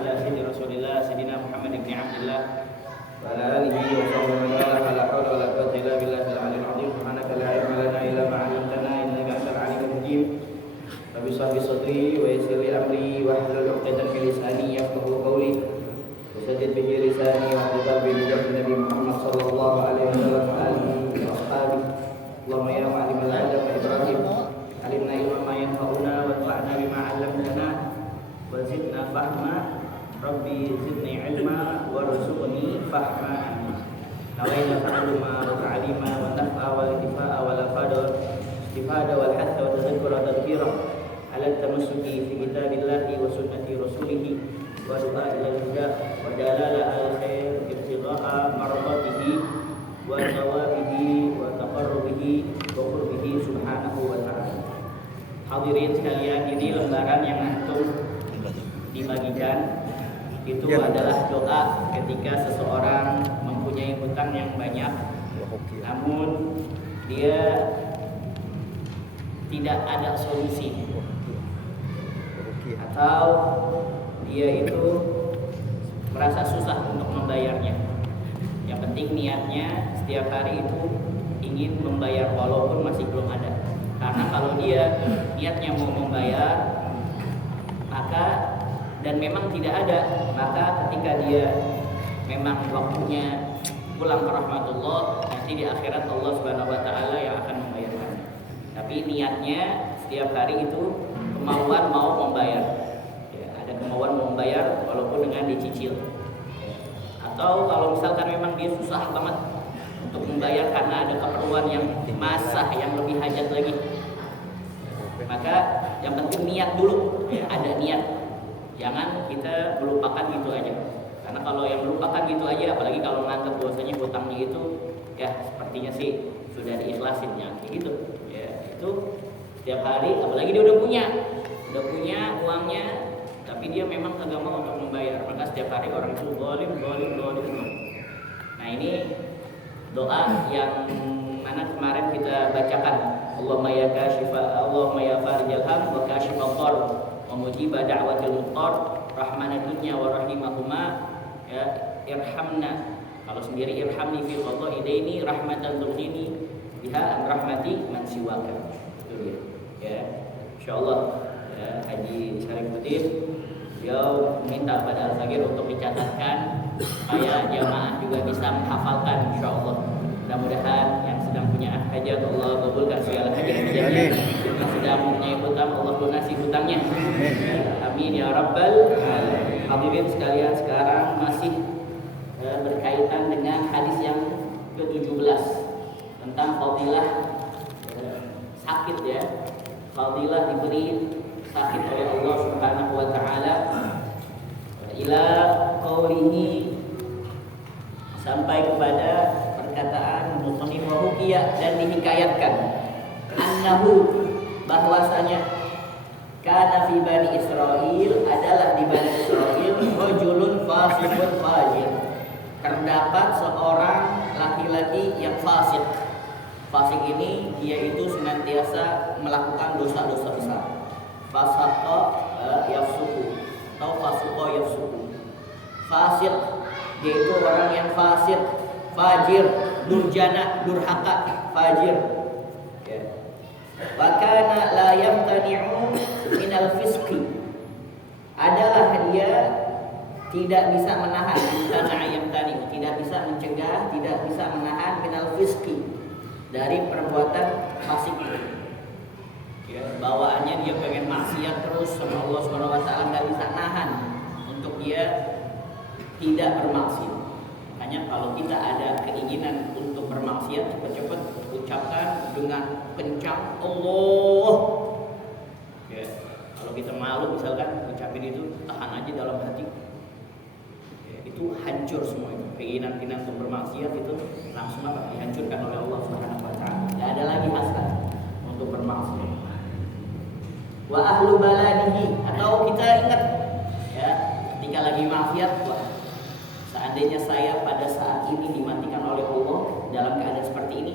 ala sayyidi Rasulillah sayyidina Muhammad ibn Abdullah wa ala alihi wa sahbihi wa la hawla wa la quwwata illa billahil aliyyil azim. Subhanaka la ilma lana illa ma 'allamtana innaka antal alimul hakim. Rabbi shrah li sadri wa yassir li amri wahlul 'uqdatam min lisani yafqahu qawli. Wasaddid bihi lisani wa qalbi bi Nabi Muhammad sallallahu alaihi wasallam wa alihi wa ashabihi. Allahumma ya ma'alimal adam wa Ibrahim alimna ilma ma yanfa'una wanfa'na bima 'allamtana wa zidna fahma. Rabbi zidni ilma warzuqni fahma. Nawaina ta'alluma wa ta'lima wa naf'a wa intifa'a wa lafada istifada wal hatha wa tadhakkura wa tadhkira ala tamassuki fi kitabillahi wa sunnati rasulih wa du'a ila al-huda wa dalala al-khair ibtigha'a mardatihi wa thawabihi wa taqarrubihi wa qurbihi subhanahu wa ta'ala. Hadirin sekalian, ini lembaran yang antum dibagikan itu adalah doa ketika seseorang mempunyai hutang yang banyak, namun dia tidak ada solusi, atau dia itu merasa susah untuk membayarnya. Yang penting niatnya setiap hari itu ingin membayar walaupun masih belum ada. Karena kalau dia niatnya mau membayar, maka dan memang tidak ada, maka ketika dia memang waktunya pulang ke rahmatullah, nanti di akhirat Allah Subhanahu wa taala yang akan membayarkan. Tapi niatnya setiap hari itu kemauan mau membayar. Ya, ada kemauan mau membayar walaupun dengan dicicil. Atau kalau misalkan memang dia susah banget untuk membayar karena ada keperluan yang masah yang lebih hajat lagi, maka yang penting niat dulu, ya, ada niat. Jangan kita melupakan gitu aja. Karena kalau yang melupakan gitu aja, apalagi kalau nganggap bahwasanya hutangnya itu ya sepertinya sih sudah diikhlasin ya, kayak gitu. Ya, itu setiap hari, apalagi dia udah punya uangnya, tapi dia memang kagak mau untuk membayar, maka setiap hari orang itu zalim. Nah, ini doa yang mana kemarin kita bacakan, Allahumma ya kashifa, Allahumma ya farijal ham wa kashifal dhar wa mujiba da'watil muqtar rahmanad dunya wa rahimahuma, ya irhamna. Kalau sendiri irhamni fi qada'i daini rahmatan tughni biha an rahmati man siwaka. Itu ya. Insyaallah ya, Haji Syarifuddin beliau minta pada Al-Faqir untuk dicatatkan supaya jamaah juga bisa menghafalkan insyaallah. Mudah-mudahan yang sedang punya hajat Allah kabulkan segala hajat-hajatnya, yang sedang mempunyai hutang Allah lunasi hutangnya. Amin ya rabbal alamin. Hadirin sekalian, sekarang masih berkaitan dengan hadis yang ke-17 tentang fadilah sakit, ya. Fadilah diberi sakit oleh Allah Subhanahu wa taala ila qaulihi, sampai kepada perkataan musannif wa hukiya, dan dihikayatkan annahu, bahwasanya kana fi bani Israil, adalah di bani Israil rajulun fasiqun fajir, terdapat seorang laki-laki yang fasik. Fasik ini dia itu senantiasa melakukan dosa-dosa besar. Fasaqa yafsuku atau fasuqa yafsuku. Fasik dia itu orang yang fasik, fajir, durjana, durhaka, fajir. Ya. Wa kana la yamtani'u minal fisqi, adalah dia tidak bisa menahan, tidak bisa mencegah, tidak bisa menahan minal fisqi, dari perbuatan fasik. Ya, bawaannya dia pengen maksiat terus sama Allah Subhanahu wa taala, enggak bisa nahan untuk dia tidak bermaksiat. Makanya kalau kita ada keinginan untuk bermaksiat, cepat-cepat ucapkan dengan kencang Allah. Ya, kalau kita malu misalkan ucapin itu, tahan aja dalam hati. Ya, itu hancur semua itu. Keinginan-keinginan untuk bermaksiat itu langsung apa? Dihancurkan oleh Allah Subhanahu wa taala. Tidak ada lagi hasrat untuk bermaksiat. Wa ahlu baladihi, atau kita ingat ya, ketika lagi maksiat, wah, seandainya saya pada saat ini dimatikan oleh Allah dalam keadaan seperti ini,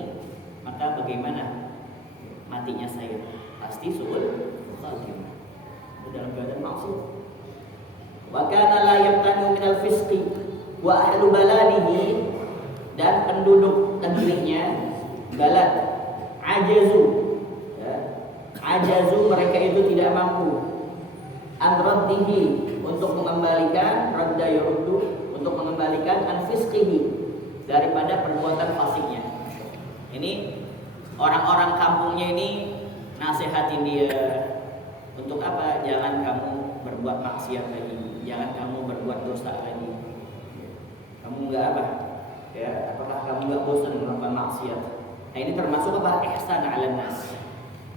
maka bagaimana matinya saya? Pasti suul khatimah dalam keadaan maksiat. Wa kana la yamtanu minal fisqi wa ahlu baladihi, dan penduduk negerinya balad ajazu, ya, ajazu mereka itu tidak mampu an raddihi, untuk mengembalikan radda yuruddu, untuk mengembalikan an fisqihi, daripada perbuatan fasiknya. Ini orang-orang kampungnya ini nasihatin dia untuk apa? Jangan kamu berbuat maksiat lagi, jangan kamu berbuat dosa lagi. Kamu enggak apa? Ya, apakah kamu enggak bosan melakukan maksiat? Nah, ini termasuk apa? Ihsan 'alan nas.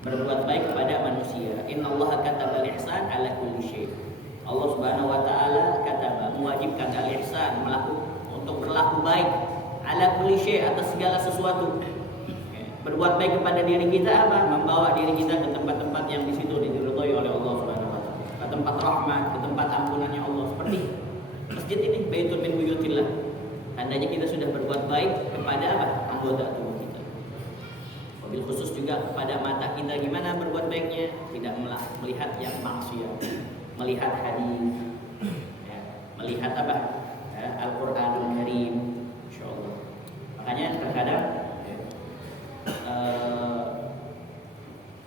Berbuat baik kepada manusia. Innallaha katabal ihsan 'ala kulli syai'. Allah Subhanahu wa taala kataba, mewajibkan al-ihsan, untuk berlaku baik 'ala kulli syai', atas segala sesuatu. Berbuat baik kepada diri kita apa? Membawa diri kita ke tempat-tempat yang di situ diridhoi oleh Allah Subhanahu wa taala. Ke tempat rahmat, ke tempat ampunannya Allah, seperti masjid ini, baitun min buyutillah. Tandanya kita sudah berbuat baik kepada apa? Anggota tubuh kita. Wabil khusus juga kepada mata kita, gimana berbuat baiknya? Tidak melihat yang maksiat, melihat hadis, ya, melihat apa? Ya, Al-Qur'anul Karim, insyaallah. Makanya terkadang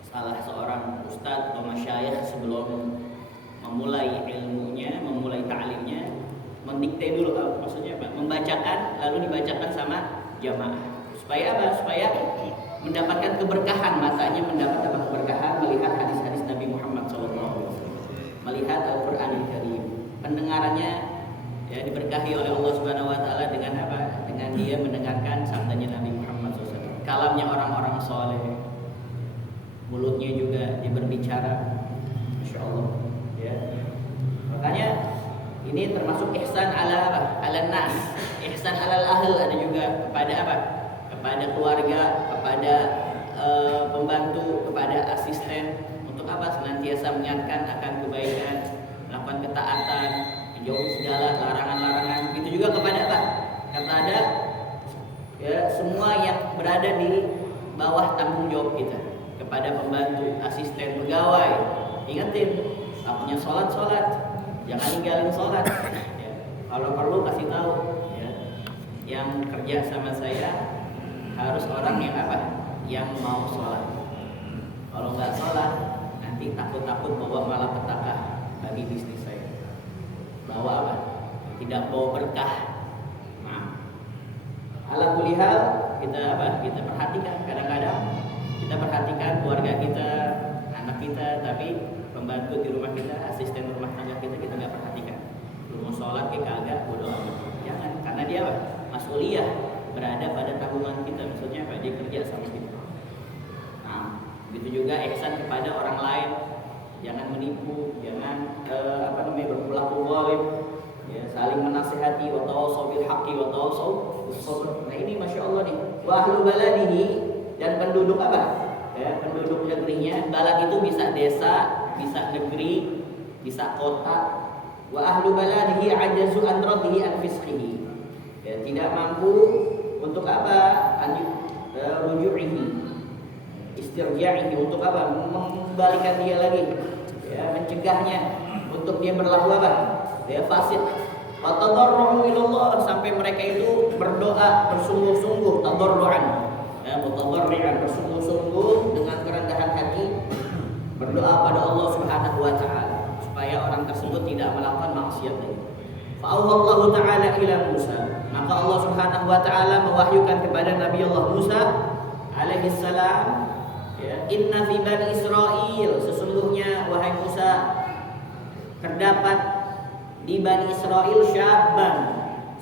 salah seorang ustadz atau masyayikh sebelum memulai ilmunya, memulai ta'limnya, mendikte dulu, maksudnya apa? Membacakan, lalu dibacakan sama jamaah. Supaya apa? Supaya mendapatkan keberkahan, matanya mendapat apa? Keberkahan melihat hadis-hadis Nabi Muhammad SAW, melihat Al-Qur'anul Karim. Pendengarannya ya diberkahi oleh Allah Subhanahu wa taala dengan apa? Dengan dia mendengarkan sabdanya Nabi Muhammad SAW. Kalamnya orang-orang soleh. Mulutnya juga dia berbicara, Masya Allah, ya. Makanya ini termasuk ihsan ala nas, ihsan alal ahl, ada juga kepada apa? Kepada keluarga, kepada pembantu, kepada asisten, untuk apa? Senantiasa mengingatkan akan kebaikan, melakukan ketaatan, menjauhi segala larangan-larangan. Begitu juga kepada apa? Kepada ya semua yang berada di bawah tanggung jawab kita, kepada pembantu, asisten, pegawai. Ingatin, waktunya sholat, jangan ninggalin sholat. Ya, kalau perlu kasih tahu, ya, yang kerja sama saya harus orang yang apa? Yang mau sholat. Kalau nggak sholat, nanti takut-takut bawa malapetaka bagi bisnis saya. Bawa apa? Tidak bawa berkah. Ala kulli hal, kita apa? Kita perhatikan, kadang-kadang kita perhatikan keluarga kita, anak kita, tapi pembantu di rumah kita, asisten rumah tangga kita nggak perhatikan. Belum mau sholat kayak kagak, bodoh amat. Jangan, karena dia apa? Mas'uliyah, berada pada tanggungan kita. Maksudnya apa? Dia kerja sama kita. Nah, begitu juga ihsan kepada orang lain. Jangan menipu, jangan berperilaku zalim. Ya, saling menasihati, wa tawassaw bil haqqi wa tawassaw bis sabr. Nah, ini Masya Allah nih. Wa ahlu baladihi, dan penduduk apa? Ya, penduduk negerinya. Balad itu bisa desa, bisa negeri, bisa kota. Wa ahlu baladihi ajazu an raddihi an fisqihi. Ya, tidak mampu untuk apa? Ruju'ihi, istirja'ihi, untuk apa? Mengembalikan dia lagi. Ya, mencegahnya untuk dia berlaku apa? Ya, fasik. Wa tadarru'u ilallah, sampai mereka itu berdoa bersungguh-sungguh, tadarru'an. Ya, mutadarri'an, bersungguh-sungguh dengan kerendahan hati, berdoa pada Allah Subhanahu wa taala supaya orang tersebut tidak melakukan maksiat lagi. Fa'auhallahu ta'ala ila Musa, maka Allah Subhanahu wa taala mewahyukan kepada Nabi Allah Musa alaihi salam, ya, inna fi bani Israil, sesungguhnya wahai Musa terdapat di Bani Israel syabban,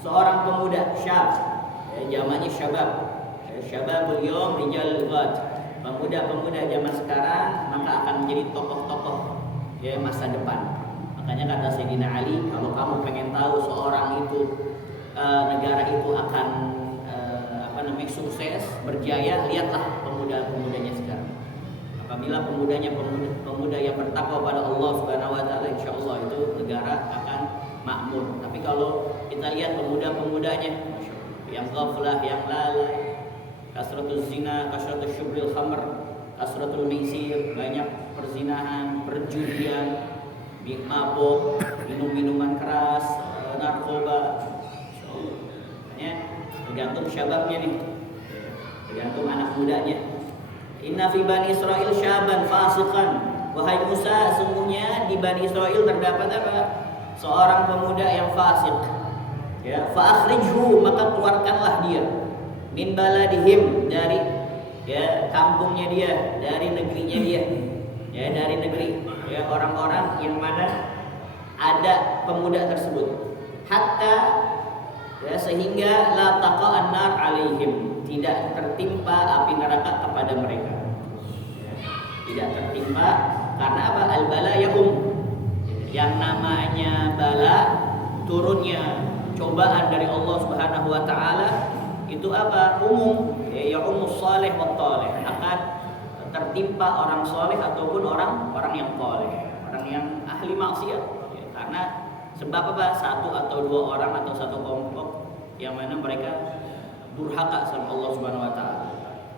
seorang pemuda, syab, ya, jamaknya syabab, ya, syababul yawm rijal ghad, pemuda-pemuda zaman sekarang maka akan menjadi tokoh-tokoh ya masa depan. Makanya kata Sayyidina Ali, kalau kamu pengen tahu seorang itu negara itu akan sukses, berjaya, lihatlah pemuda-pemudanya sekarang. Apabila pemuda yang bertakwa pada Allah Subhanahu wa taala, insyaallah itu negara akan makmur. Tapi kalau kita lihat pemuda-pemudanya yang ghaflah, yang lalai, kasratul zina, kasratul syubril khamr, kasratul maisir, banyak perzinahan, perjudian, mabuk, minum minuman keras, narkoba. Tergantung syababnya nih, tergantung anak mudanya. Inna fi bani Israil syaban fasiqan. Wahai Musa, sungguhnya di Bani Israel terdapat apa? Seorang pemuda yang fasik. Ya, fa akhrijhu, maka keluarkanlah dia. Min baladihim, dari kampungnya dia, dari negerinya dia. Ya, dari negeri orang-orang yang mana ada pemuda tersebut. Hatta sehingga la taqa'an nar alaihim, tidak tertimpa api neraka kepada mereka. Tidak tertimpa karena apa? Al-bala yang namanya bala, turunnya cobaan dari Allah Subhanahu wa taala itu apa? Umum, ya umus salih wa talih, akan tertimpa orang soleh ataupun orang yang thaleh, orang yang ahli maksiat. Ya, karena sebab apa? Satu atau dua orang atau satu kelompok yang mana mereka durhaka sama Allah Subhanahu wa taala.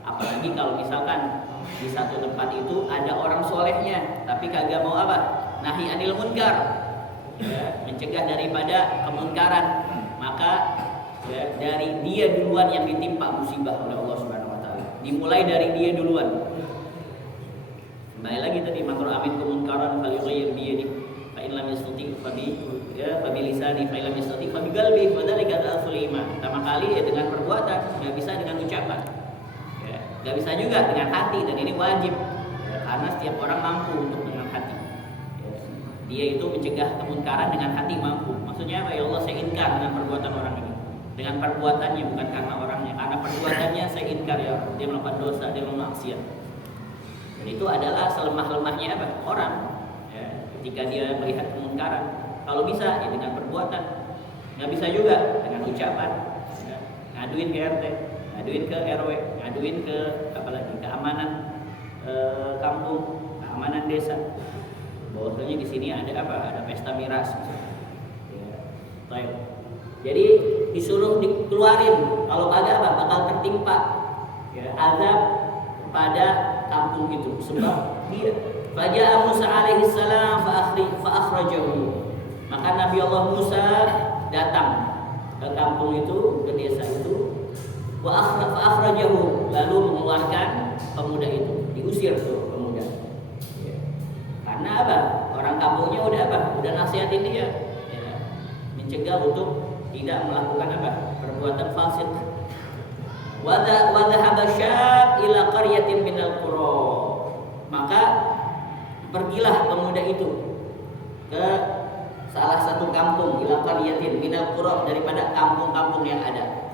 Apalagi kalau misalkan di satu tempat itu ada orang solehnya tapi kagak mau apa? Nahi anil munkar, ya, mencegah daripada kemunkaran, maka ya, dari dia duluan yang ditimpa musibah oleh Allah Subhanahu wa taala. Dimulai dari dia duluan. Kembali lagi tadi, man amin kemunkaran falyughayyir bi yadihi fa in lam yastati fa bi lisani fa in lam yastati fa bi qalbi fa dzalika dzaful iman. Pertama kali ya dengan perbuatan, enggak bisa dengan ucapan. Ya, enggak bisa juga dengan hati, dan ini wajib. Ya, karena setiap orang mampu untuk dengan hati. Ya, dia itu mencegah kemunkaran dengan hati mampu. Maksudnya apa? Ya Allah, saya inkar dengan perbuatan orang ini. Dengan perbuatannya, bukan karena orangnya. Karena perbuatannya saya inkar, ya dia melakukan dosa, dia melakukan maksiat. Dan itu adalah selemah-lemahnya apa? Orang. Ya, ketika dia melihat kemunkaran, kalau bisa ya dengan perbuatan, nggak bisa juga dengan ucapan. Ya, ngaduin ke RT, ngaduin ke RW, ngaduin ke apalagi keamanan kampung, keamanan desa. Bahwasanya di sini ada apa? Ada pesta miras. Ya, jadi disuruh dikeluarin, kalau kagak apa bakal tertimpa ya, azab pada kampung itu. Sebab dia faja'a Musa alaihi salam fa akhrajahu. Maka Nabi Allah Musa datang ke kampung itu, ke desa itu, wa akhrajahu, lalu mengeluarkan pemuda itu, diusir tuh pemuda. Ya. Karena apa? Orang kampungnya udah apa? Udah nasihatin dia, ya, mencegah untuk tidak melakukan apa? Perbuatan fasik. Wa dhahaba syab ila qaryatin minal qura. Maka pergilah pemuda itu ke salah satu kampung, ila qaryatin minal qura, daripada kampung-kampung yang ada.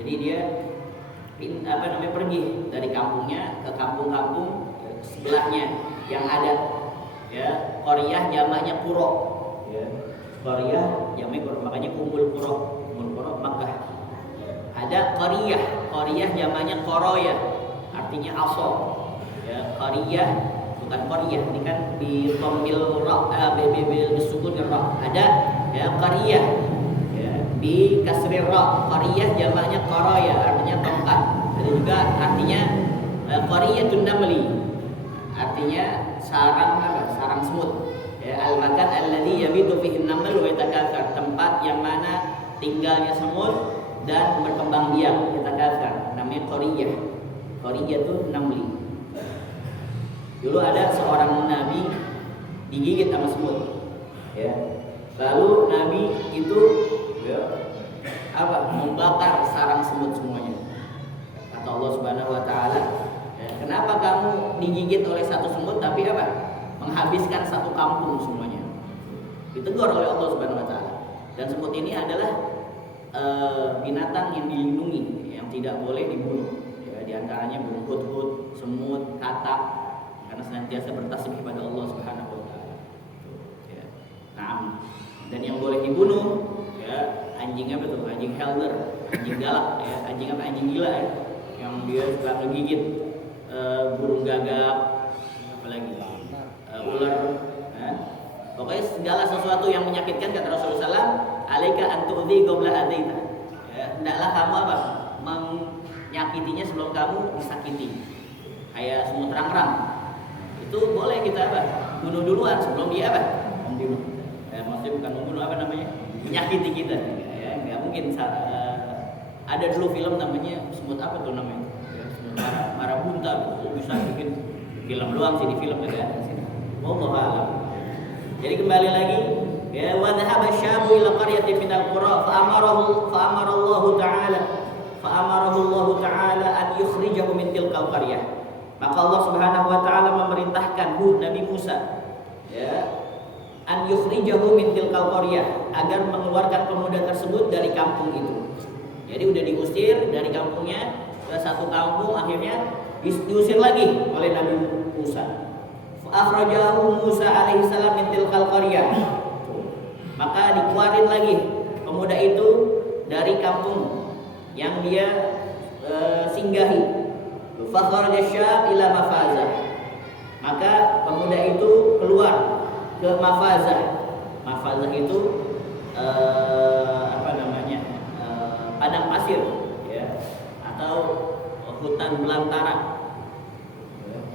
Jadi dia pergi dari kampungnya ke kampung-kampung sebelahnya yang ada. Ya, qaryah jamaknya qura. Ya. Qaryah jamaknya qura, makanya kumpul qura Makkah. Ada qaryah jamaknya qaraya, artinya asal. Ya, qaryah bukan qaryah, ini kan di tombil ra, bil sukun ra. Ada ya qaryah ya bi kasri ra, qaryah jamaknya qaraya, artinya tempat. Ada juga artinya qaryatun namli, artinya sarang semut. Ya, al-makan alladhi yabitu fihi an-naml wa yatakathar, tempat yang mana tinggalnya semut dan berkembang biak, yatakathar, namanya qaryah. Qaryah itu namli. Dulu ada seorang nabi digigit sama semut. Ya. Lalu nabi itu membakar sarang semut semuanya. Kata Allah Subhanahu wa taala, kenapa kamu digigit oleh satu semut tapi menghabiskan satu kampung semuanya? Ditegur oleh Allah Subhanahu wa taala. Dan semut ini adalah binatang yang dilindungi, yang tidak boleh dibunuh. Ya, di antaranya burung hudhud, semut, katak, karena senantiasa bertasbih pada Allah Subhanahu wa taala. Ya. Nah, dan yang boleh dibunuh ya anjing anjing helder, anjing galak ya, anjing gila ya, yang dia suka ngegigit burung gagak, apalagi ular ya. Pokoknya segala sesuatu yang menyakitkan, kata Rasulullah SAW, alaika antu'dhi qabla adaita. Ya, hendaklah kamu menyakitinya sebelum kamu disakiti. Kayak semut rangrang. Itu boleh kita bunuh duluan sebelum dia membunuh maksudnya bukan membunuh, apa namanya, menyakiti kita. Ya, nggak mungkin. Ada dulu film namanya semut apa tuh namanya? Ya, semut marabunta. Bisa bikin film doang sih, di film nggak ada sih. Wallahu a'lam. Jadi kembali lagi, ya, wa dhahaba syabu ila qaryatin minal qura fa amarahu Allah Ta'ala an yukhrijahu min tilkal qaryah. Maka Allah Subhanahu wa taala memerintahkan Nabi Musa, ya, an yukhrijahu min tilkal qaryah, agar mengeluarkan pemuda tersebut dari kampung itu. Jadi udah diusir dari kampungnya ke satu kampung, akhirnya diusir lagi oleh Nabi Musa. Fa akhrajahu Musa alaihi salam min tilkal qaryah. Maka dikeluarin lagi pemuda itu dari kampung yang dia singgahi. Fa kharaja syab ila mafazah. Maka pemuda itu keluar ke mafazah. Mafazah itu apa namanya? Padang pasir, ya, atau hutan belantara.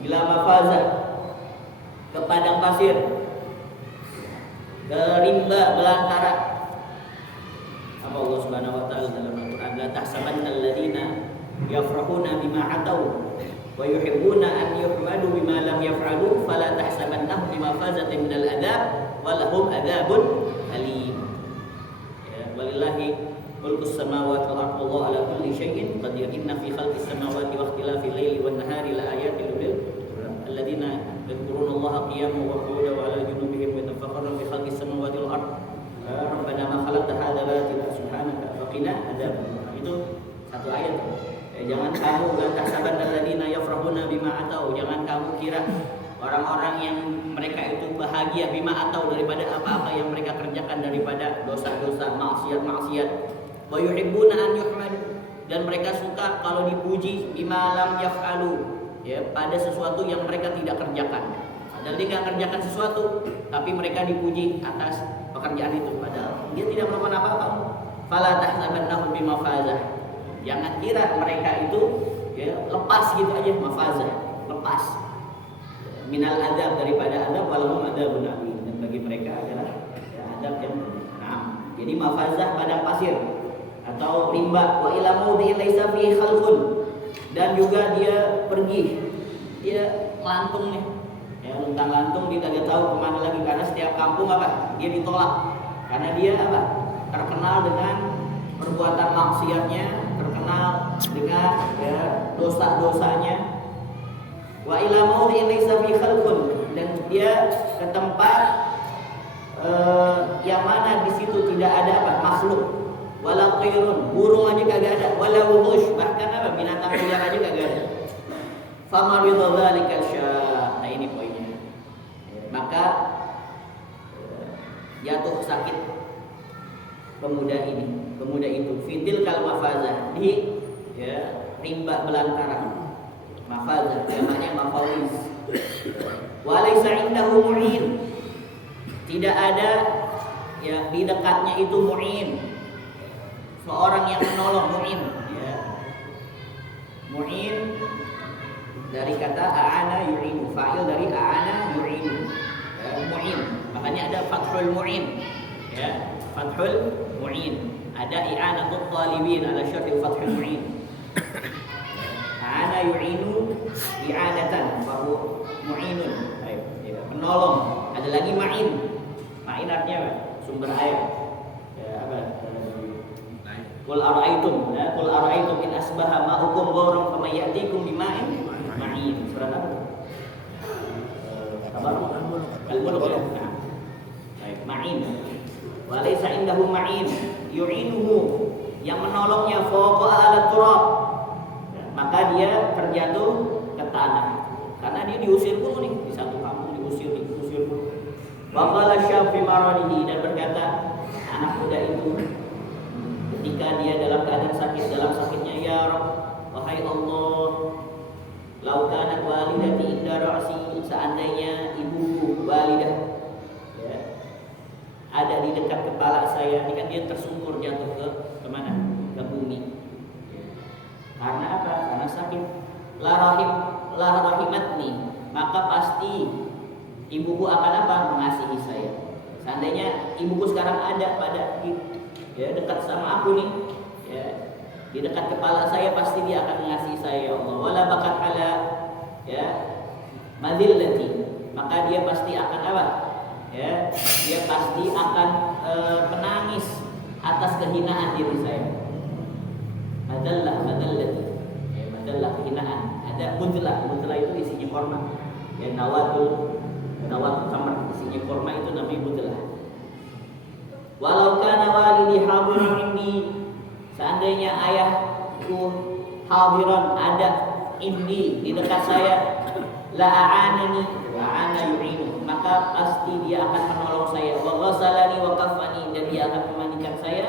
Ila mafazah, ke padang pasir, ke rimba belantara. Apa Allah Subhanahu wa taala dalam Al-Qur'an, la tahsabanna alladziina yafrahuna bima atau wa yuhibbuna an yuhmadu bima lam yaf'alu fala tahsabannahum bimafazatin minal adzab wa lahum adzabun alim. Ya, walillahi mulkus samawati wal ardi wallahu ala kulli syai'in qadir. Inna fi khalqis samawati wa ikhtilafil laili wan nahari la ayatin lil alladziina yadhkuruna Allaha qiyaman wa qu'udan wa 'ala junubihim wa yatafakkaruna fi khalqis samawati wal ardi rabbana ma khalaqta hadza batila subhanaka faqina adzabannar. Itu satu ayat. Jangan kamu la tahsabanna alladziina yafrahuna bima atau, jangan kamu kira orang-orang yang mereka itu bahagia bima atau, daripada apa-apa yang mereka kerjakan, daripada dosa-dosa, maksiat-maksiat. Wa yuhibbuna an yuhmadu, dan mereka suka kalau dipuji bima lam yaf'alu, ya, pada sesuatu yang mereka tidak kerjakan. Padahal dia tidak kerjakan sesuatu, tapi mereka dipuji atas pekerjaan itu, padahal dia tidak melakukan apa-apa. Fala tahsabannahum bimafazah, jangan kira mereka itu, ya, lepas gitu aja, mafazah, lepas minal adab, daripada adab, walahum adzabun alim, dan bagi mereka adalah, ya, adab yang jadi mafazah padang pasir atau rimba. Wa ila maudhi'in laisa fihi khalqun, dan juga dia pergi, dia lantung nih, ya, luntang lantung, dia tidak tahu kemana lagi, karena setiap kampung apa, dia ditolak, karena dia apa, terkenal dengan perbuatan maksiatnya, terkenal dengan, ya, dosa-dosanya. Wa ila maudhi'in laisa fihi khalqun, dan dia ke tempat yang mana di situ tidak ada apa, makhluk. Wala qairun, burung aja kagak ada. Wala wuhush, bahkan apa, binatang liar aja kagak ada. Fama bidzalika syah. Nah, ini poinnya. Maka jatuh sakit pemuda itu fitil kal mafazah, di, ya, rimba belantara. Mafazah namanya mafawiz. Wa laisa indahu mu'in, tidak ada, ya, di dekatnya itu mu'in, seorang yang menolong. Mu'in, ya, mu'in dari kata a'ana yu'inu, fa'il dari a'ana yu'inu, ya, mu'in, makanya ada fathul mu'in, ya, fathul mu'in, ada i'anatul talibin ala syarti fathul mu'in. A'ana yu'inu i'anatan fa huwa mu'inun, ya, menolong. Ada lagi ma'in. Ma'in artinya apa? Sumber air. Ya, apa? Qul ara'aytum, ya, qul ara'aytum in asbaha ma'ukum ghauran faman ya'tikum bima'in ma'in. Surat apa? Al-Mulk. Ya. Baik, ma'in. Wa laysa indahu ma'in yu'inuhu, yang menolongnya fawqa 'ala turab. Maka dia terjatuh ke tanah, karena dia diusir dulu nih, di satu kampung diusir dulu. Wa qala syab fi maradihi, dan berkata anak muda itu ketika dia dalam keadaan sakit, dalam sakitnya, ya Rabb, wahai Allah, lau kanat walidati inda ra'si, seandainya ibuku walidah, ya, ada di dekat kepala saya. Ini kan dia tersungkur jatuh ke mana? Ke bumi. Karena apa? Karena sakit. La rahimatni, maka pasti ibuku akan apa? Mengasihi saya. Seandainya ibuku sekarang ada pada ya dekat sama aku nih, ya di dekat kepala saya, pasti dia akan mengasihi saya ya Allah. Wala bakat ala ya madillati, maka dia pasti akan apa? Ya, dia pasti akan menangis atas kehinaan diri saya. Madallati, ya, madallah kehinaan. Ada mudlah itu isinya korma. Ya, nawatul tamar, isinya korma itu namanya mudlah. Walau kana walidi hadiran indi, seandainya ayahku hadiran ada indi di dekat saya, la a'anani wa ana yu'inu, maka pasti dia akan menolong saya. Wa ghasalani wa kafani, dan dia akan memandikan saya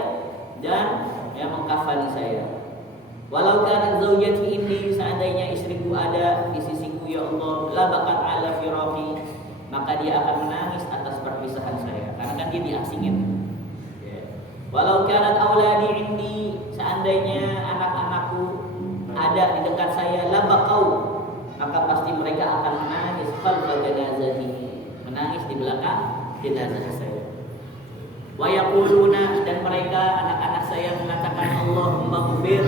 dan yang mengkafani saya. Walau kana zaujati indi, seandainya istriku ada di sisiku ya Allah, la bakat ala firaqi, maka dia akan menangis atas perpisahan saya, karena kan dia diasingin. Walau kanat auladi indi, seandainya anak-anakku ada di dekat saya, la baqau, maka pasti mereka akan menangis khalfa janazati, menangis di belakang jenazah saya. Wa yaquluna, dan mereka anak-anak saya mengatakan, Allahumma ghfir,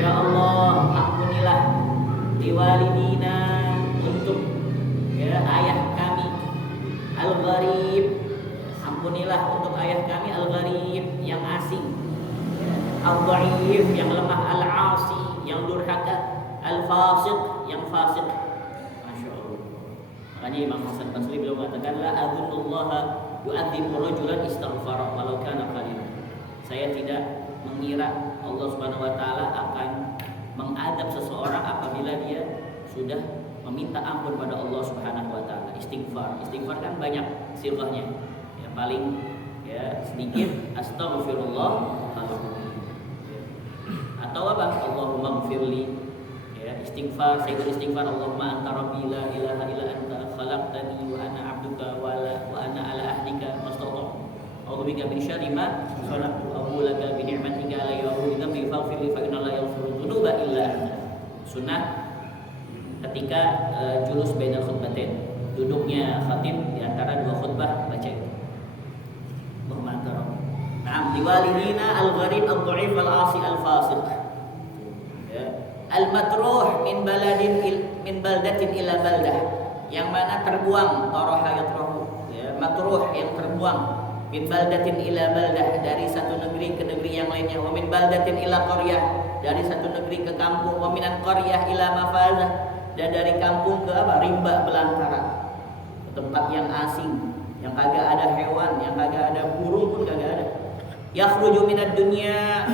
ya Allah ampunilah, liwalidina, untuk ya ayah kami, al-gharib, ampunilah untuk ayah kami al-gharib, yang asing, al-dhaif, yang lemah, al-asi, yang durhaka, al-fasiq, yang fasik. Masya Allah. Makanya Imam Hasan Basri beliau mengatakan, la adzunullaha yu'adzibu rajulan istaghfara walau kana qalilan. Saya tidak mengira Allah Subhanahu wa taala akan mengadab seseorang apabila dia sudah meminta ampun pada Allah Subhanahu wa taala. Istighfar kan banyak sirahnya. Yang paling ya sedikit astaghfirullah, atau apa? Allahumma ghfirli. Ya, istighfar, sayyidul istighfar, Allahumma anta rabbi la ilaha illa anta khalaqtani wa ana 'abduka wa ana ala ahdika mastata'tu. A'udzu bika min syarri ma sana'tu. A'udzu laka bi ni'matika alayya wa bi dhanbi faghfirli fa innahu la yaghfiru dzunuba illa anta. Sunnah ketika julus bainal khutbatain, duduknya khatib di antara dua khutbah, baca itu. Allahumma anta rabbi. Na'am, liwalidina al-gharib ad-dha'if al-'asi al-fasiq. Ya. Al-matruh min baldatin ila baldah, yang mana terbuang, taraha yatrahu, ya, matruh yang terbuang, min baldatin ila baldah, dari satu negeri ke negeri yang lainnya, wa min baldatin ila qaryah, dari satu negeri ke kampung, wa minan qaryah ila mafazah, dan dari kampung ke apa? Rimba belantara, tempat yang asing, yang kagak ada hewan, yang kagak ada burung pun kagak ada. Yakhruju minad dunya,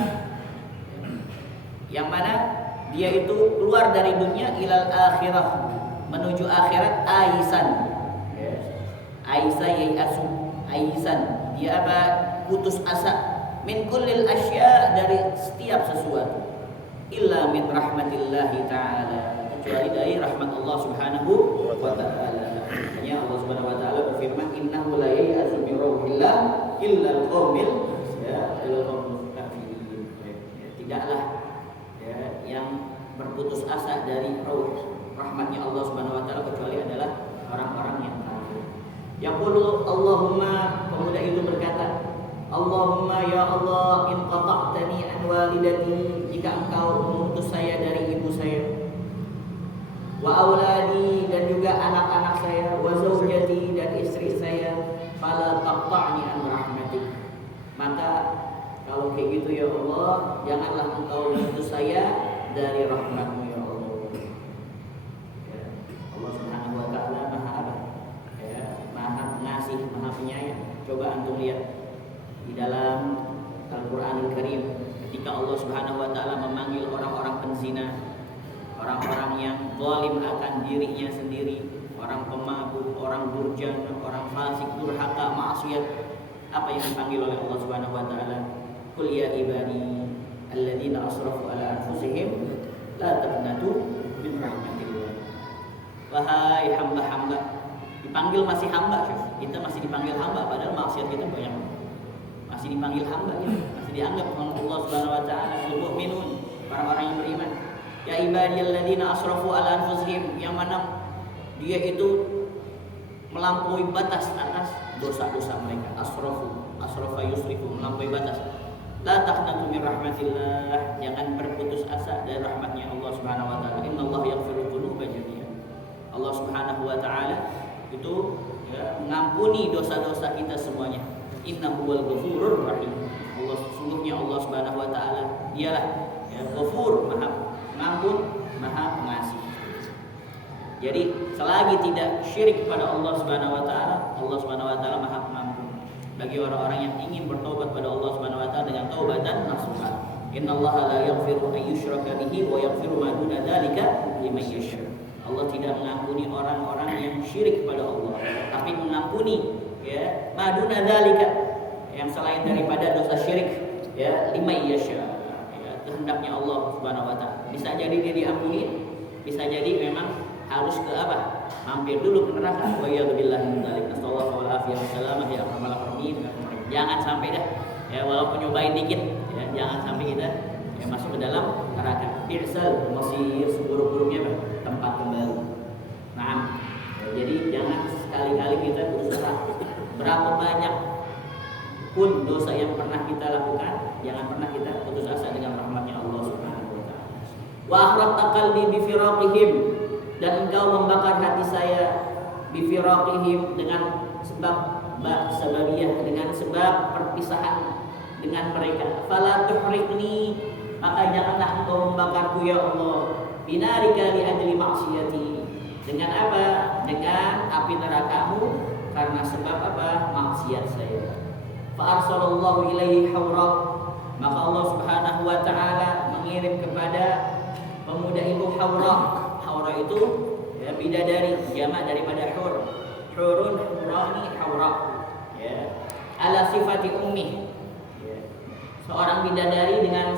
yang mana dia itu keluar dari dunia, ilal akhirah, menuju akhirat, aisan. Aisa yayasu, aisan, dia apa? Putus asa, min kullil asya, dari setiap sesuatu, illa min rahmatillahi ta'ala, kecuali dari rahmat Allah Subhanahu wa ta'ala. Hanya Allah Subhanahu wa ta'ala berfirman, innahu la yayasu min rauhillah illa al-qaumil kafirin. Tidaklah ya, yang berputus asa dari rahmatnya Allah Subhanahu wa taala kecuali adalah orang-orang yang kafir. Yaqulu Allahumma, pemuda itu berkata, Allahumma ya Allah, in qata'tani an walidati, jika engkau memutus saya dari ibu saya, wa auladi, dan juga anak-anak saya, wa zaujati, dan istri saya, fala taqta'ni an rahmatik, maka kalau kayak gitu ya Allah, janganlah engkau memutus saya dari rahmatmu ya Allah. Ya, Allah Subhanahu wa ta'ala maha apa? Ya, maha pengasih, maha penyayang. Coba antum lihat di dalam Al-Qur'anul Karim, ketika Allah Subhanahu wa ta'ala memanggil orang-orang penzina, orang-orang yang zalim akan dirinya sendiri, orang pemabuk, orang durjana, orang fasik, durhaka, maksiat, apa yang dipanggil oleh Allah Subhanahu wa ta'ala? Qul ya ibadi alladzina asrafu ala anfusihim la taqnatu min rahmatillah. Wahai hamba-hamba, dipanggil masih hamba, Syekh. Kita masih dipanggil hamba, padahal maksiat kita banyak. Masih dipanggil hamba, masih dianggap oleh Allah Subhanahu wa taala al-mu'minun, orang-orang yang beriman. Ya ibadiyalladzina asrafu ala anfusihim, yang mana dia itu melampaui batas atas dosa-dosa mereka. Asrafa yusrifu, melampaui batas. La taqnatu min rahmatillah, jangan berputus asa dari rahmatnya Allah Subhanahu wa taala. Innallaha yaghfiru dzunuba jami'an. Allah Subhanahu wa taala itu mengampuni dosa-dosa kita semuanya. Innahu wal ghafurur rahim. Allah sesungguhnya Allah Subhanahu wa taala dialah Ghafur, Maha Pengampun, Maha Pengasih. Jadi selagi tidak syirik kepada Allah Subhanahu wa taala, Allah Subhanahu wa taala Maha Pengampun. Bagi orang-orang yang ingin bertobat pada Allah Subhanahu wa taala dengan taubatan nasuha. Innallaha la yaghfiru an yushraka bihi wa yaghfiru ma duna dzalika liman yasha. Allah tidak mengampuni orang-orang yang syirik kepada Allah, tapi mengampuni ma duna dzalika, yang selain daripada dosa syirik, liman yasha. Kehendaknya Allah Subhanahu wa taala. Bisa jadi dia diampuni, bisa jadi memang harus ke apa? Mampir dulu ke neraka. Wa ya'udzubillahi min dzalik. Nasallahu alaihi wasallam ya arhamar rahimin. Jangan sampai dah walaupun nyobain dikit jangan sampai kita masuk ke dalam neraka. Bi'sal masir, seburuk-buruknya tempat kembali. Nah, jadi jangan sekali-kali kita berusaha berapa banyak pun dosa yang pernah kita lakukan, jangan pernah kita putus asa dengan rahmatnya Allah Subhanahu wa taala. Wa akhrajta qalbi bi firaqihim, dan engkau membakar hati saya bi firaqihim dengan sebab sababiyah, dengan sebab perpisahan dengan mereka. Fala tuhriqni, maka janganlah engkau membakarku ya Allah, binarika li ajli maksiyati, dengan apa? Dengan api nerakamu karena sebab apa? Maksiat saya. Fa arsalallahu ilaihi hawra, maka Allah Subhanahu wa taala mengirim kepada pemuda itu hawra. Hawra itu bidadari, jamak daripada hur. Hurun, hurani, hawra. Ala sifati ummi. Seorang bidadari dengan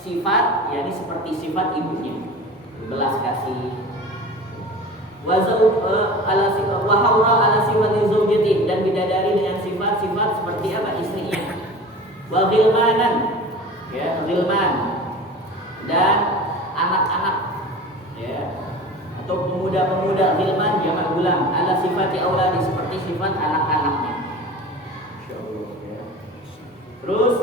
sifat, yakni seperti sifat ibunya, belas kasih. Wa hawra ala sifati zaujati, dan bidadari dengan sifat-sifat seperti apa? Istrinya. Wa ghilmanan, ghilman, dan anak-anak, atau pemuda-pemuda. Ghilman jamak gulam, ala sifati auladi, seperti sifat anak-anaknya. Terus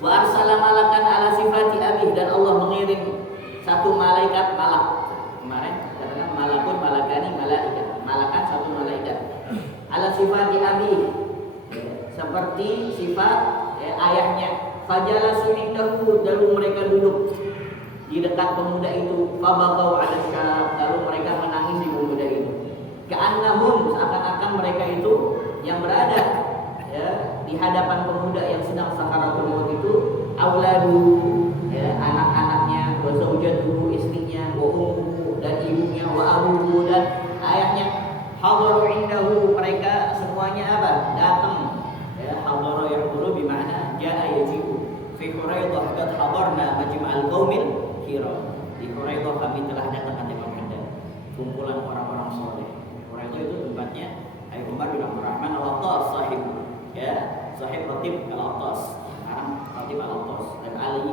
wa arsala malakan ala sifati abih, dan Allah mengirim satu malaikat malak. Kemarin katakan malakun malakani malaikat, malakan satu malaikat ala sifati abih, seperti sifat ayahnya. Fajalasu indahu, lalu mereka duduk di dekat pemuda itu. Fabaqau 'ala syab, lalu mereka menangis di pemuda itu. Ka'annahum, seakan-akan mereka itu yang berada di hadapan pemuda yang sedang sakaratul maut itu, auladu, anak-anaknya, wa zaujatuhu, istrinya, wa ummuhu, dan ibunya, wa abuhu, dan ayahnya. Hadaru indahu, mereka semuanya apa? Datang. Hadara yahduru bima'na ja'a yajibu. Fi Huraidah qad hadarna majma'al qaumil kiram. Di Huraidah kami telah datang ke Muhammad, kumpulan orang-orang saleh. Huraidah itu tempatnya Umar bin Abdul Rahman al-Attas, sahib sahib Ratib al-Attas, sekarang Ratib al-Attas, dan Ali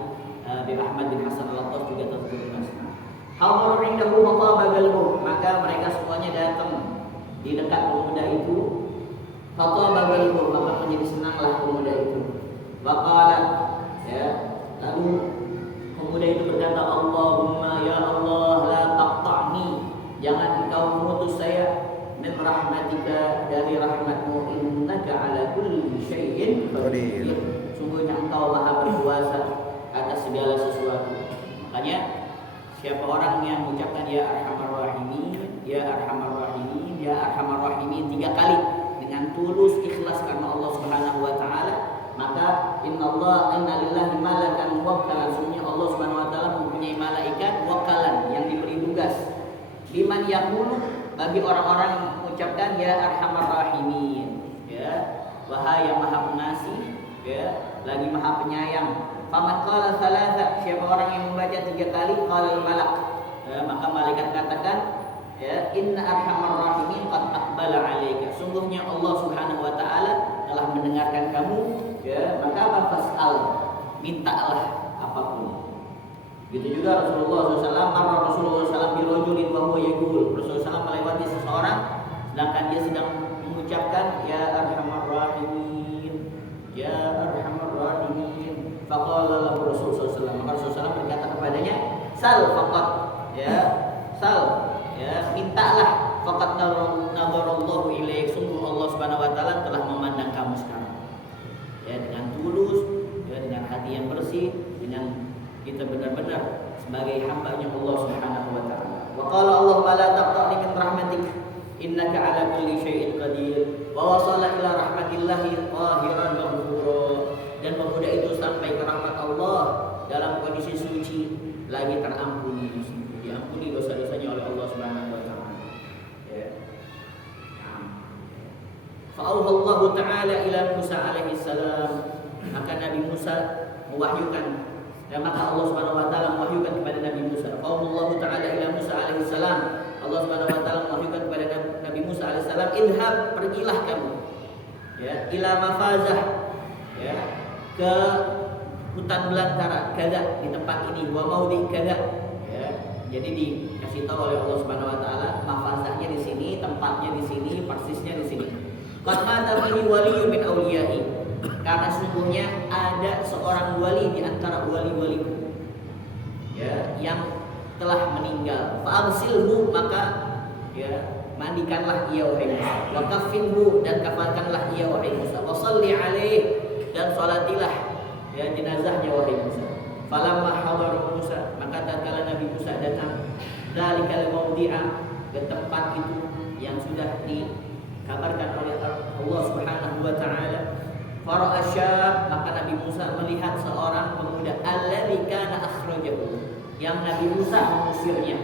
bin Ahmad bin Hasan al-Attas juga tersebut. Hadaru indahu maqaba qalbu, maka mereka semuanya datang di dekat pemuda itu. Fataba qalbu, maka menjadi senanglah pemuda itu. Waqala, lalu pemuda itu berkata, Allahumma ya Allah, la taqta'ni, jangan engkau memutus saya min rahmatika, dari rahmatmu, innaka ala kulli syai'in qadir, sungguhnya engkau maha berkuasa atas segala sesuatu. Makanya siapa orang yang mengucapkan ya arhamar rahimin, ya arhamar rahimin, ya arhamar rahimin 3 kali dengan tulus ikhlas karena Allah Subhanahu wa taala, maka inna lillahi malakan muwakkalan, sungguhnya Allah Subhanahu wa taala mempunyai malaikat wakalan yang diberi tugas, liman yaqulu, bagi orang-orang yang mengucapkan ya arhamar rahimin, wahai yang maha pengasih, lagi maha penyayang. Faman qala thalatha, siapa orang yang membaca 3 kali, qala al-malak, maka malaikat katakan, inna arhamar rahimin qad aqbala 'alaika, sungguhnya Allah Subhanahu wa taala telah mendengarkan kamu, maka apa? Fas'al, mintalah apapun. Gitu juga Rasulullah SAW, Rasulullah SAW birojulin wa huwa yaqul, Rasulullah SAW melewati seseorang sedangkan dia sedang mengucapkan ya arhamar rahimin, ya arhamar rahimin. Faqala lahu Rasulullah sallallahu alaihi wasallam, maka Rasulullah berkata kepadanya, sal faqat, ya sal, ya mintalah, faqat nadarallahu ilaik, sungguh Allah Subhanahu wa taala telah memandang kamu sekarang. Ya, dengan tulus, ya, dengan hati yang bersih, dengan kita benar-benar sebagai hamba-Nya Allah Subhanahu wa taala. Wa qala Allah la taqta'ni min rahmatik innaka 'ala kulli syai'in qadir. Wa wasala ila rahmatillahi qahiran maghfura. Dan pemuda itu sampai ke rahmat Allah dalam kondisi suci, lagi terampuni, diampuni dosa-dosanya oleh Allah Subhanahu wa taala. Ya. Fa'auhallahu ta'ala ila Musa alaihi salam, maka Nabi Musa mewahyukan, dan maka Allah Subhanahu wa taala mewahyukan kepada Nabi Musa. Fa'auhallahu ta'ala ila Musa alaihi salam, Allah Subhanahu wa taala mewahyukan kepada Nabi Musa alaihi salam, idhab, pergilah kamu, ya, ila mafazah, ya, ke hutan belantara kada di tempat ini, wa maudi kada, ya. Jadi dikasih tahu oleh Allah Subhanahu wa taala mafazahnya di sini, tempatnya di sini, persisnya di sini. Qad mata fihi waliyyun min awliyai, karena sungguhnya ada seorang wali di antara wali-waliku, ya, yang telah meninggal. Fa'amsilhu, maka, ya, mandikanlah ia wahai Musa, wa kaffinhu, dan kafankanlah ia wahai Musa, wa shalli alaihi, dan salatilah, ya, jenazahnya wahai Musa. Falamma hadara Musa, maka tatkala Nabi Musa datang dalikal maudhi'a, ke tempat itu yang sudah dikabarkan oleh Allah Subhanahu wa taala, fara'a syab, maka Nabi Musa melihat seorang pemuda, alladzi kana akhrajahu, yang Nabi Musa mengusirnya,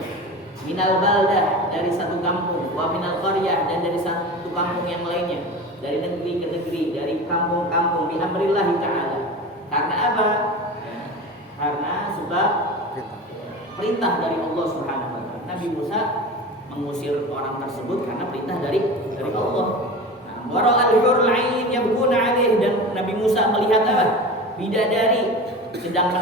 minal baldah, dari satu kampung, wa minal qaryah, dan dari satu kampung yang lainnya, dari negeri ke negeri, dari kampung-kampung, bi amrillahi ta'ala. Karena apa? Ya, karena sebab perintah dari Allah Subhanahu wa taala. Nabi Musa mengusir orang tersebut karena perintah dari Allah. Wa ra'al hurul 'ain yabkuna 'alaihi, dan Nabi Musa melihat apa? Bidadari sedang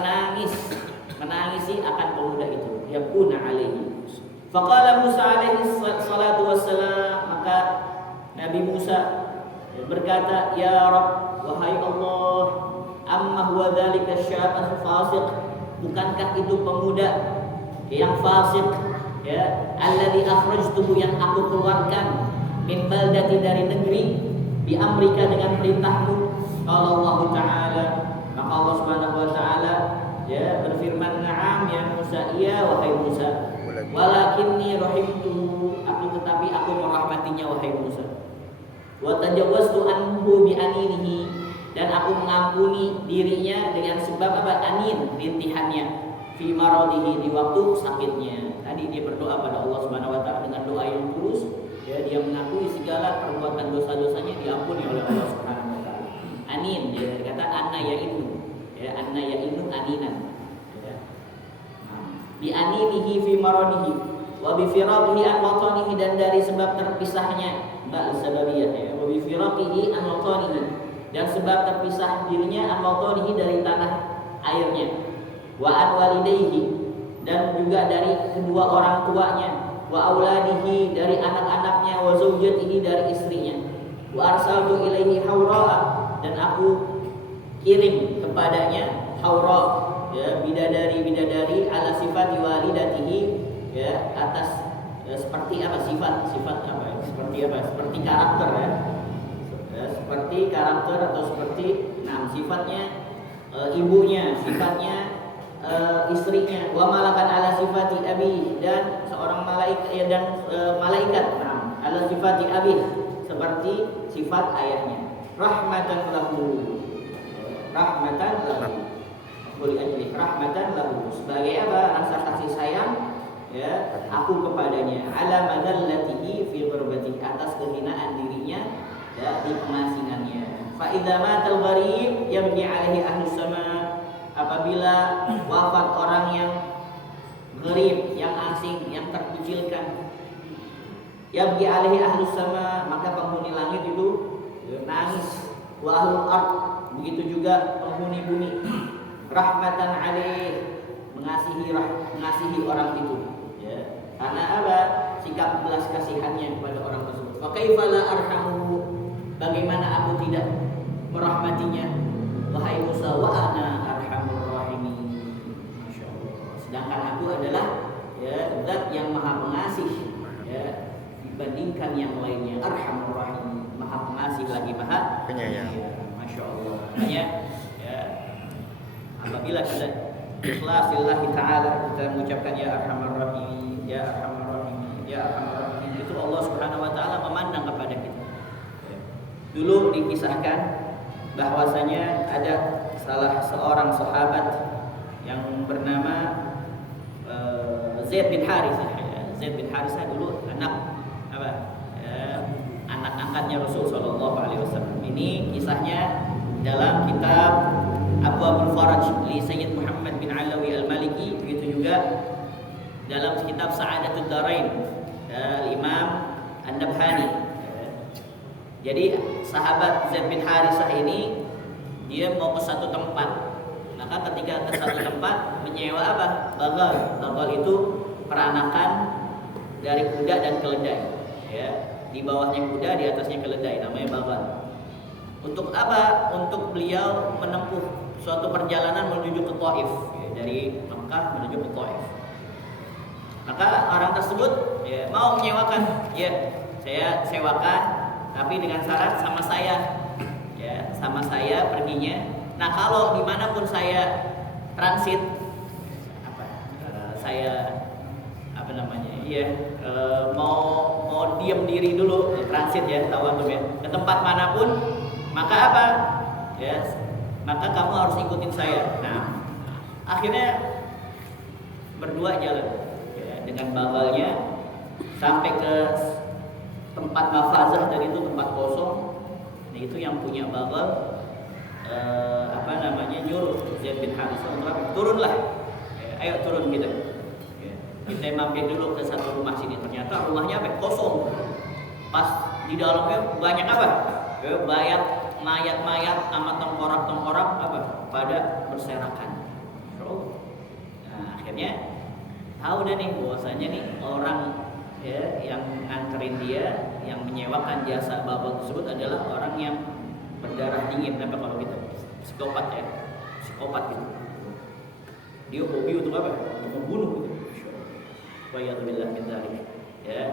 menangisi akan pemuda itu, yabkuna 'alaihi. Faqala Musa alaihi salatu wassalam, maka Nabi Musa berkata, ya Rabb, wahai Allah, amma huwa dzalika syab fasiq, bukankah itu pemuda yang fasik, ya, alladzi akhrajtuhu, yang aku keluarkan, min baldati, dari negeri, bi amrika, dengan perintahmu. Qala Allah taala, maka Allah Subhanahu wa taala, ya, berfirman, na'am ya Musa, iya wahai Musa, walakinni rahimtuhu, tetapi aku merahmatinya wahai Musa. Wa tajawwaztu anhu bi aninihi, dan aku mengampuni dirinya dengan sebab apa? Anin, rintihannya, fi maradihi, di waktu sakitnya. Tadi dia berdoa pada Allah Subhanahu wa taala dengan doa yang tulus, ya, dia mengakui segala perbuatan dosa-dosanya diampuni oleh Allah Subhanahu wa taala. Anin, dia dari kata anna ya'inu, ya, anna ya'inu aninan, ya. Bi aninihi fi maradihi wa bi firaqihi an watanihi, dan dari sebab terpisahnya, ba'al sababiyah, ya, wa bi firaqihi an watanihi, dan sebab terpisah dirinya, an watanihi, dari tanah airnya, wa an walidayhi, dan juga dari kedua orang tuanya, wa auladihi, dari anak-anaknya, wa zaujatihi, dari istrinya, wa arsaltu ilaihi haura'a, dan aku kirim kepadanya haura, ya, bidadari ala sifat walidatihi, ya, atas, ya, seperti apa, sifat apa ya? Seperti karakter, ya, seperti karakter atau seperti, nah, sifatnya ibunya, sifatnya istrinya, wa malakan ala sifati abi, dan seorang malaikat, ya, dan malaikat, nah, ala sifati abi, seperti sifat ayahnya, rahmatan lahu, sebagai apa? Rasa kasih sayang, ya, aku kepadanya, ala madallatihi fi ghurbatihi, atas kehinaan dirinya, ya, di pengasingannya. Fa idza matal gharib yabni alaihi ahlus sama, apabila wafat orang yang gharib, yang asing, yang terkucilkan, yabni alaihi ahlus sama, maka penghuni langit itu nangis, wa ahlul ard, begitu juga penghuni bumi, rahmatan alaih, mengasihi orang itu, ya, karena apa? Sikap belas kasihannya kepada orang tersebut. Fa kaifa la arhamu, bagaimana aku tidak merahmatinya? Wahai Musa, wa ana arhamur rahimin. Masya Allah. Sedangkan aku adalah ya zat yang maha pengasih ya dibandingkan yang lainnya. Arhamur rahim, maha pengasih lagi maha penyayang. Ya, Masya Allah. Makanya ya apabila kita ikhlas lillahi ta'ala, kita mengucapkan ya arhamar rahim, ya arhamar rahim, ya arhamar rahim, itu Allah Subhanahu wa taala memandang kepada kita. Dulu dikisahkan bahwasanya ada salah seorang sahabat yang bernama Zaid bin Harithah. Zaid bin Harithah dulu anak anak angkatnya Rasul sallallahu alaihi wasallam. Ini kisahnya dalam kitab Abwabul Faraj li Sayyid Muhammad bin Alawi Al-Maliki, begitu juga dalam kitab Sa'adatud Darain Imam An-Nabhani. Jadi sahabat Zaid bin Harithah ini dia mau ke satu tempat. Maka ketika ke satu tempat menyewa apa? Bagal. Bagal itu peranakan dari kuda dan keledai. Ya, di bawahnya kuda, di atasnya keledai, namanya bagal. Untuk apa? Untuk beliau menempuh suatu perjalanan menuju ke Taif, ya, dari Mekah menuju ke Taif. Maka orang tersebut ya, mau menyewakan, ya saya sewakan, tapi dengan syarat sama saya, ya sama saya perginya. Nah kalau dimanapun saya transit, saya mau diam diri dulu, transit ya, tahu antum ya, ke tempat manapun, maka apa? Ya, maka kamu harus ikutin saya. Nah, akhirnya berdua jalan ya, dengan bagalnya sampai ke tempat mafazah, dan itu tempat kosong. Nah, itu yang punya bagal nyuruh Zaid bin Harithah untuk turunlah, ya, ayo turun kita. Ya, kita mampir dulu ke satu rumah sini. Ternyata rumahnya kosong. Pas di dalamnya banyak apa? Ya, mayat-mayat sama tengkorak-tengkorak pada berserakan. Nah, akhirnya tahu deh nih bahwasanya nih orang ya yang nganterin dia, yang menyewakan jasa babak tersebut adalah orang yang berdarah dingin. Apa kalau kita psikopat ya, psikopat gitu. Dia hobi untuk apa? Untuk membunuh gitu. Wa'iyadzubillah min dzalik. Ya,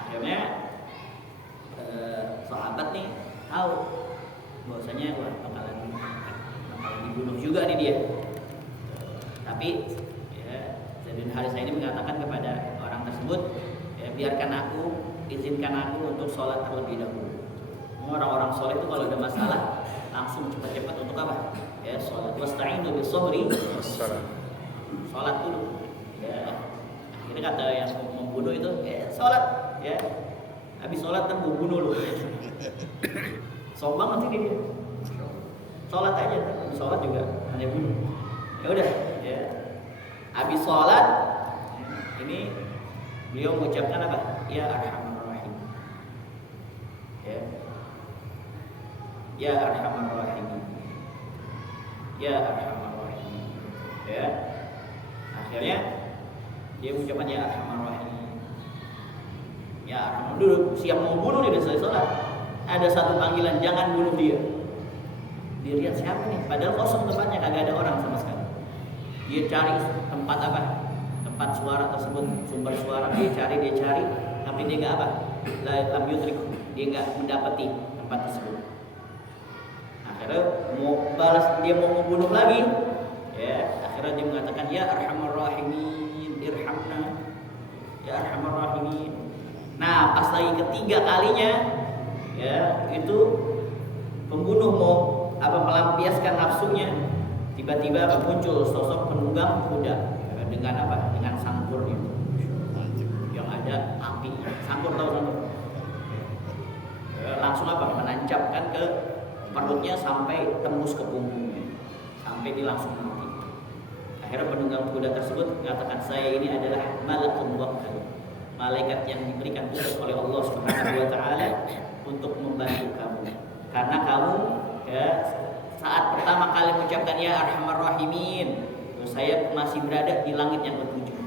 akhirnya sahabat nih tahu bahwasanya wah bakalan dibunuh juga nih dia. Tapi ya Zaid bin Harithah ini mengatakan kepada orang tersebut, ya, izinkan aku untuk sholat terlebih dahulu. Orang-orang soleh itu kalau ada masalah langsung cepat-cepat untuk apa? Ya sholat. Wasta'inu bis-sabri. Sholat dulu. Ya. Akhirnya kata yang membunuh itu, sholat. Ya. Habis sholat kan bunuh lu. Sok banget ini dia. Sholat aja, habis sholat juga hanya bunuh. Ya udah, ya. Habis sholat, ini beliau mengucapkan apa? Ya Arhamar Rahim. Ya. Ya Arhamar Rahim. Ya Arhamar Rahim. Ya. Akhirnya dia mengucapkan ya Arhamar Rahim. Ya Arhamar, dulu siap mau bunuh dia, udah selesai sholat. Ada satu panggilan, jangan bunuh dia. Dia lihat siapa nih? Padahal kosong tempatnya, kagak ada orang sama sekali. Dia cari tempat apa? Tempat suara tersebut, sumber suara. Dia cari, tapi dia nggak apa? Lam yudrik, dia nggak mendapati tempat tersebut. Akhirnya mau balas, dia mau membunuh lagi. Ya, akhirnya dia mengatakan ya Arhamar Rahimin, irhamna. Ya Arhamar Rahimin. Nah, pas lagi ketiga kalinya, ya itu pembunuh mau melampiaskan nafsunya, tiba-tiba muncul sosok penunggang kuda dengan apa? Dengan sangkur itu, yang ada api. Sangkur, tahu sangkur? Langsung menancapkan ke perutnya sampai tembus ke punggungnya, sampai dia langsung mati. Akhirnya penunggang kuda tersebut mengatakan, saya ini adalah malakun muwakkal, malaikat yang diberikan tugas oleh Allah Subhanahu wa taala untuk membantu kamu. Karena kamu ya saat pertama kali mengucapkan ya Arhamar Rahimin, saya masih berada di langit yang ketujuh.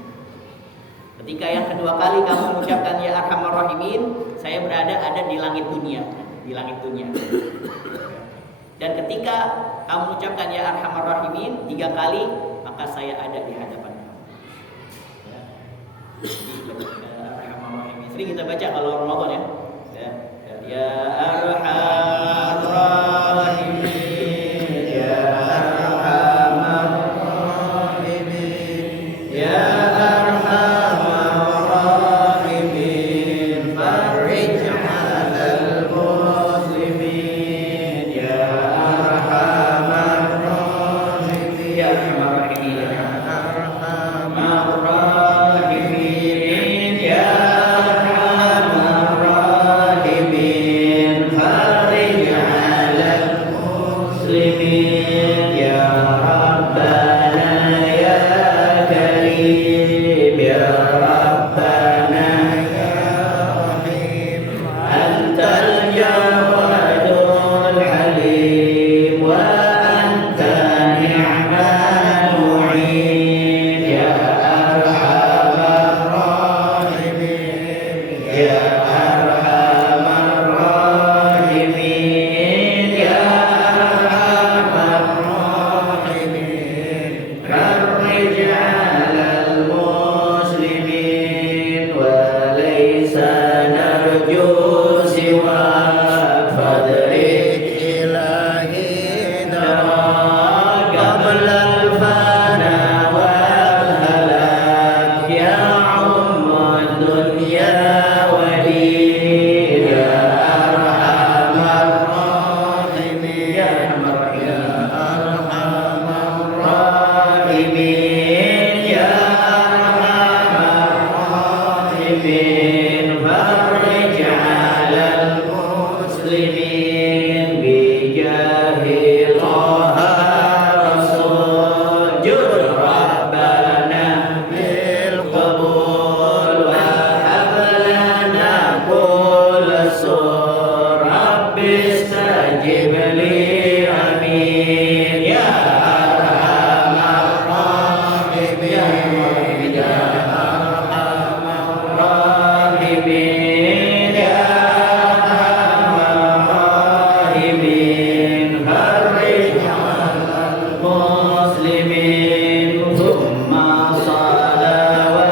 Ketika yang kedua kali kamu mengucapkan ya Arhamar Rahimin, saya ada di langit dunia. di langit dunia. Dan ketika kamu ucapkan ya Arhamar Rahimin 3 kali, maka saya ada di hadapan kamu. Arhamar Rahimin. Sering kita baca kalau Ramadan ya. Ya Arhamar Rahimin, ya Arhamar Rahimin, ya Arhamar Rahimin, farij 'alal muslimin, ya Arhamar Rahimin, ya Arhamar Rahimin, ya Arhamar Rahimin, ya Arhamar Rahimin, farij 'alal muslimin, ya Rabbana ya Karim, ya Rabbana ya Rahim, antal jawadul halim wa anta ni'mal mu'in, ya Arhamar Rahimin, ya Arhamar Rahimin, ya Arhamar Rahimin, farij 'alal muslimin wa laysa narju siwa fadrik ilahi dara qabla al-fana wal halak, ya ummad dunya wali, ya Arhamar Rahimin, ya Arhamar Rahimin, ya Arhamar Rahimin, farij 'alal muslimin bi jahi Taha Rasul, jur Rabbana bil qabul wa hab lana kulla sur, rabbi istajib li amin, ya Arhamar Rahimin, ya Arhamar Rahimin, ya Arhamar Rahimin, farij 'alal muslimin, thumma shala wa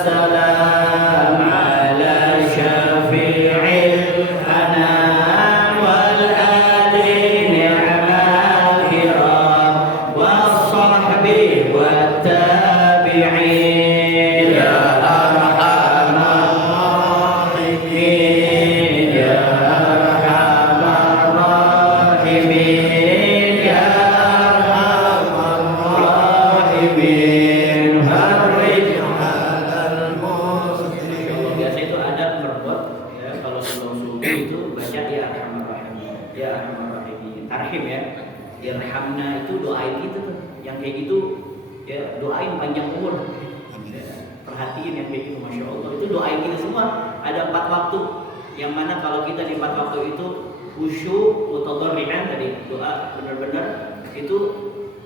salam ala syafi'il anam wal ali ni'mal kiram was-sahbi wat-tabi'in, ya Arhamar Rahimin, ya Arhamar Rahimin, ya Arhamar Rahimin, farij 'alal muslimin. Biasa itu ada berbuat ya, kalau sebelum subuh itu baca ya Arhamar Rahimin, ya Arhamar Rahimin, tarhim ya. Irhamna itu doain gitu tuh, yang kayak gitu ya, doain panjang umur. Ya, perhatiin yang kayak gitu, masya Allah, itu doain kita semua. Ada 4 waktu, yang mana kalau kita di 4 waktu itu khusyuk, mutadarri'an tadi, doa benar-benar itu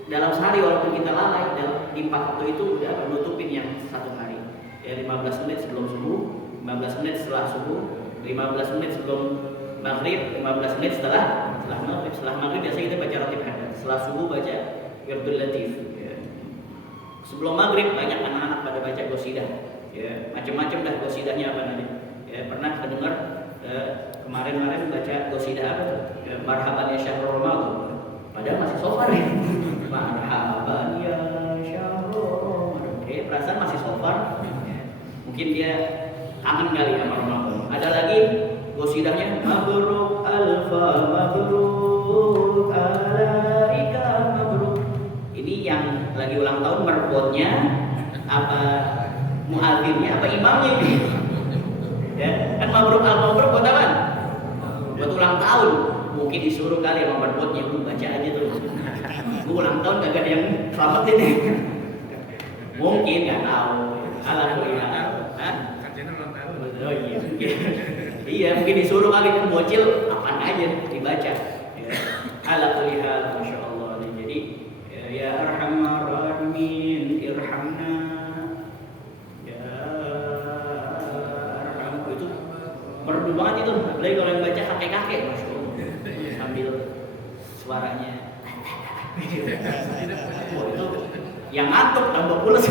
dalam sehari, walaupun kita lalai, di 4 waktu itu udah menutupin yang 1 hari. Ya 15 menit sebelum subuh, 15 menit setelah subuh, 15 menit sebelum maghrib, 15 menit setelah maghrib. Setelah maghrib biasa kita baca ratib hadas, setelah subuh baca wirdul latif. Ya. Sebelum maghrib banyak anak-anak pada baca qasidah. Ya, macam-macam dah qasidahnya apa nanti. Ya, pernah dengar kemarin baca qasidah apa tuh? Ya, marhaban ya syahrul ramadan. Padahal masih sofar ya. Marhaban ya syahrul ramadan. Perasaan masih sofar. Ya. Mungkin dia kangen kali sama Ramadan. Ada lagi qasidahnya mabruk alfa mabruk alaika mabruk. Ini yang lagi ulang tahun merbotnya apa muadzinnya apa imamnya ini? Ya, kan mabruk alfa mabruk buat apa? Buat ulang tahun. Mungkin disuruh kali sama merbotnya, baca aja terus. Gue ulang tahun kagak ada yang selamatin nih. Mungkin nggak tahu. Alhamdulillah. Oh iya. Iya, mungkin disuruh kali kan bocil apaan aja dibaca. Ya. Ala kulli hal masyaallah. Jadi ya Arhamar Rahimin irhamna. Ya Arham itu merdu banget itu. Apalagi kalau yang baca kakek-kakek. suaranya. Oh, itu yang ngantuk tambah pulas.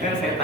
Kan setan